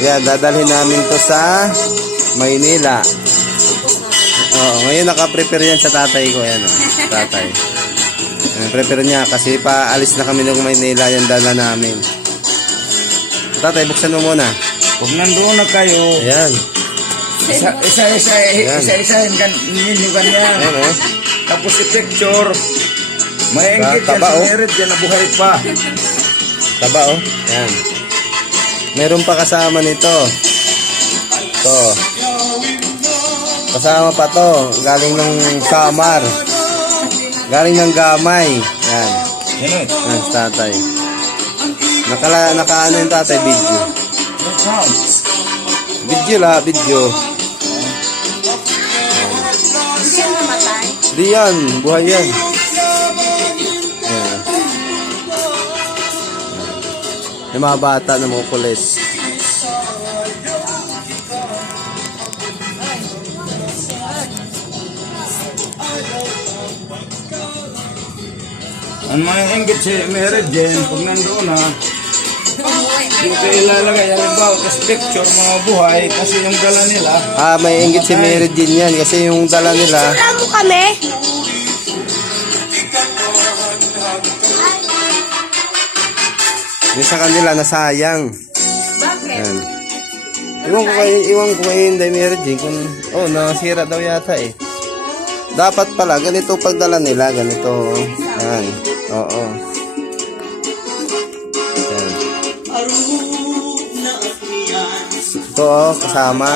Yan, dadalhin namin to sa Maynila. Oo, ngayon naka-prepare yan sa tatay ko. Yan, oh, tatay. Yan, prepare niya kasi paalis na kami ng Maynila. Yan dala namin. Tatay, buksan mo muna. Kung nandoon na kayo, Ayan. isa, isa, isa, Yan. isa, isa, ninyo ganyan. Ayan, oh. Tapos si picture, may yan Taba, si oh. Merit yan na buhay pa. Taba, oh. Yan. Meron pa kasama nito. To. Kasama pa to. Galing ng Samar. Galing ng Gamay. Yan. Yan tatay. Nakala, nakaano yung tatay video. Video la, video. Di yan, buhay. Yan. Yung mga bata na mga kulis. Ang mga inggit si Merit dyan, pag nandoon na, yung kayo ilalagay, halimbawa, kasi picture, mga buhay, kasi yung dala nila, Ah, may inggit si Mary Jean yan kasi yung dala nila. Wala mo kami. Yung sa kanila nasayang. Bakit? Yan. Iwan ko kay, iwan ko kay Inday Mary Jean kung, oh, nasira daw yata eh. Dapat pala, ganito pagdala nila, ganito. Yan. Oo. Yan. Ito oh, kasama.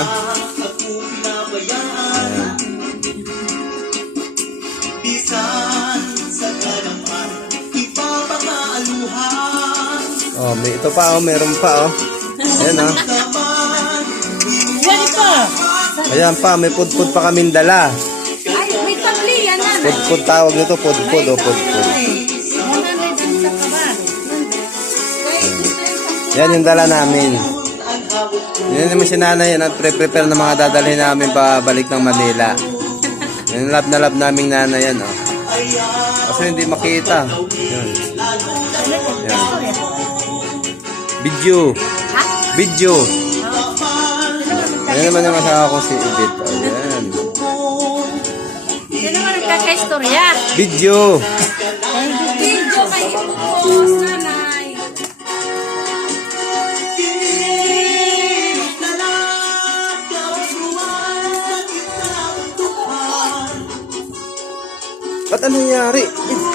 Oh, may ito pa oh, meron pa oh. Ayan oh. Yan pa. Ayan pa, may pudpud pa kaming dala. Ay, may tabli yan na. Pudpud tawag nito, pudpud o pudpud. Yan yung dala namin. Yan naman si nanay yan at pre-prepare ng mga dadalhin namin pa balik ng Manila. Yan lab na lab naming nanay yan oh. Kasi hindi makita. Yan. Yan. Video. Ha? Video. Yan naman yung asawa ko si Edith. Oh, yan. Naman nagkakaistorya. Video. Video kay Ipupos, nanay. Ba't ano nangyari? Sundan!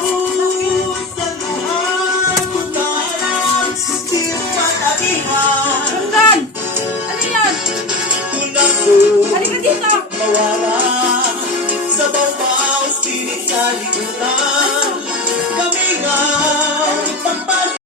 mawala sa babaw, sinikaligo na.